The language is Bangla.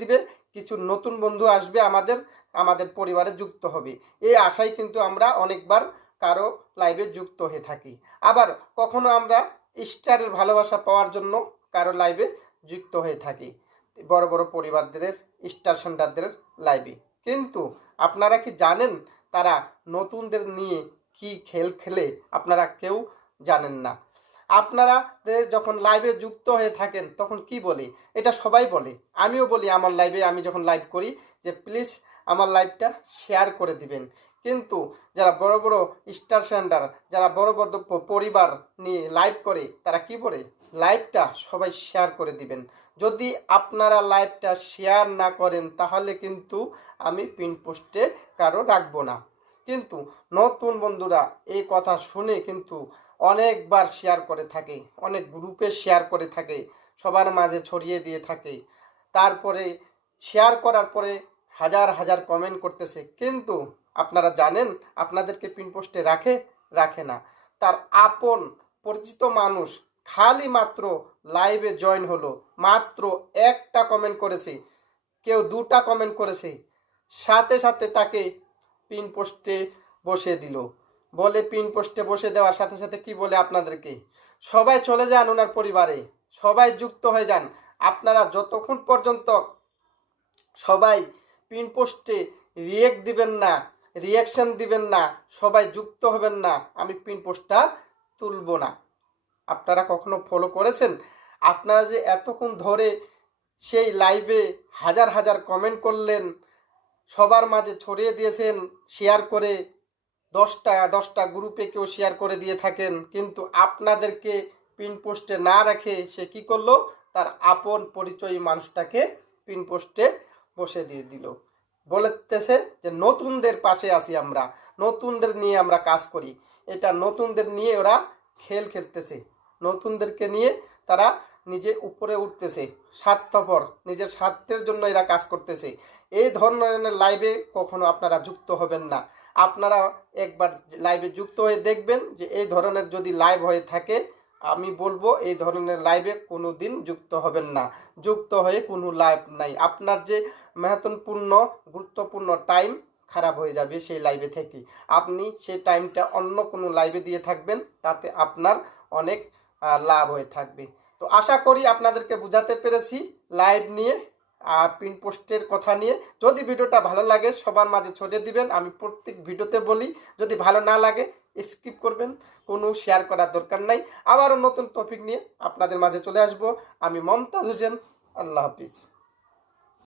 দিবে, কিছু নতুন বন্ধু আসবে, আমাদের পরিবারে যুক্ত হবে। এই আশায় কিন্তু আমরা অনেকবার কারো লাইভে যুক্ত হয়ে থাকি। আবার কখনো আমরা স্টারের ভালোবাসা পাওয়ার জন্য কারো লাইভে যুক্ত হয়ে থাকি, বড় বড় পরিবারদের স্টার সেন্টারদের লাইভে। কিন্তু আপনারা কি জানেন তারা নতুনদের নিয়ে কি খেল খেলে? আপনারা কেউ জানেন না। আপনারা যখন লাইভে যুক্ত হয়ে থাকেন তখন কি বলে? এটা সবাই বলে, আমিও বলি আমার লাইভে, আমি যখন লাইভ করি যে প্লিজ আমার লাইভটা শেয়ার করে দিবেন। কিন্তু যারা বড় বড় স্টার সেন্টার, যারা বড় বড় পরিবার নিয়ে লাইভ করে, তারা কি বলে? লাইভটা সবাই শেয়ার করে দিবেন। যদি আপনারা লাইভটা শেয়ার না করেন তাহলে কিন্তু আমি পিন পোস্টে কারো রাখবো না। কিন্তু নতুন বন্ধুরা এই কথা শুনে কিন্তু অনেকবার শেয়ার করে থাকে, অনেক গ্রুপে শেয়ার করে থাকে, সবার মাঝে ছড়িয়ে দিয়ে থাকে। তারপরে শেয়ার করার পরে হাজার হাজার কমেন্ট করতেছে, কিন্তু আপনারা জানেন আপনাদেরকে পিন পোস্টে রাখে না। তার আপন পরিচিত মানুষ খালি মাত্র লাইভে জয়েন হলো, মাত্র একটা কমেন্ট করেছে, কেউ দুটা কমেন্ট করেছে, সাথে সাথে তাকে পিন পোস্টে বসে দিল। বলে পিন পোস্টে বসে দেওয়ার সাথে সাথে কি বলে আপনাদেরকে? সবাই চলে যান ওনার পরিবারে, সবাই যুক্ত হয়ে যান। আপনারা যতক্ষণ পর্যন্ত সবাই পিন পোস্টে রিয়েক্ট দিবেন না, রিয়াকশন দিবেন না, সবাই যুক্ত হবেন না, আমি পিন পোস্টটা তুলব না। আপনারা কখনো ফলো করেছেন? আপনারা যে এতক্ষণ ধরে সেই লাইভে হাজার হাজার কমেন্ট করলেন, সবার মাঝে ছড়িয়ে দিয়েছেন শেয়ার করে, 10টা গ্রুপে কেউ শেয়ার করে দিয়ে থাকেন, কিন্তু আপনাদেরকে পিন পোস্টে না রেখে সে কি করলো? তার আপন পরিচয়ী মানুষটাকে পিন পোস্টে বসে দিয়ে দিল। বলতেছে যে নতুনদের পাশে আছি আমরা, নতুনদের নিয়ে আমরা কাজ করি। এটা নতুনদের নিয়ে ওরা খেলতেছে, নতুনদেরকে নিয়ে তারা নিজে উপরে উঠতেছে, স্বার্থপর, নিজের স্বার্থের জন্য এরা কাজ করতেছে। এই ধরনের লাইভে কখনো আপনারা যুক্ত হবেন না। আপনারা একবার লাইভে যুক্ত হয়ে দেখবেন যে এই ধরনের যদি লাইভ হয়ে থাকে, আমি বলবো এই ধরনের লাইভে কোনো দিন যুক্ত হবেন না। যুক্ত হয়ে কোনো লাইভ নাই, আপনার যে মেহনতপূর্ণ গুরুত্বপূর্ণ টাইম খারাপ হয়ে যাবে সেই লাইভে থেকে। আপনি সেই টাইমটা অন্য কোনো লাইভে দিয়ে থাকবেন, তাতে আপনার অনেক লাভ হয়ে থাকবে। তো আশা করি আপনাদেরকে বোঝাতে পেরেছি লাইভ নিয়ে আর পিন পোস্টের কথা নিয়ে। যদি ভিডিওটা ভালো লাগে সবার মাঝে ছড়িয়ে দিবেন। আমি প্রত্যেক ভিডিওতে বলি, যদি ভালো না লাগে স্কিপ করবেন, কোনো শেয়ার করার দরকার নাই। আবারও নতুন টপিক নিয়ে আপনাদের মাঝে চলে আসবো। আমি মমতাজ হোসেন, আল্লাহ হাফিজ।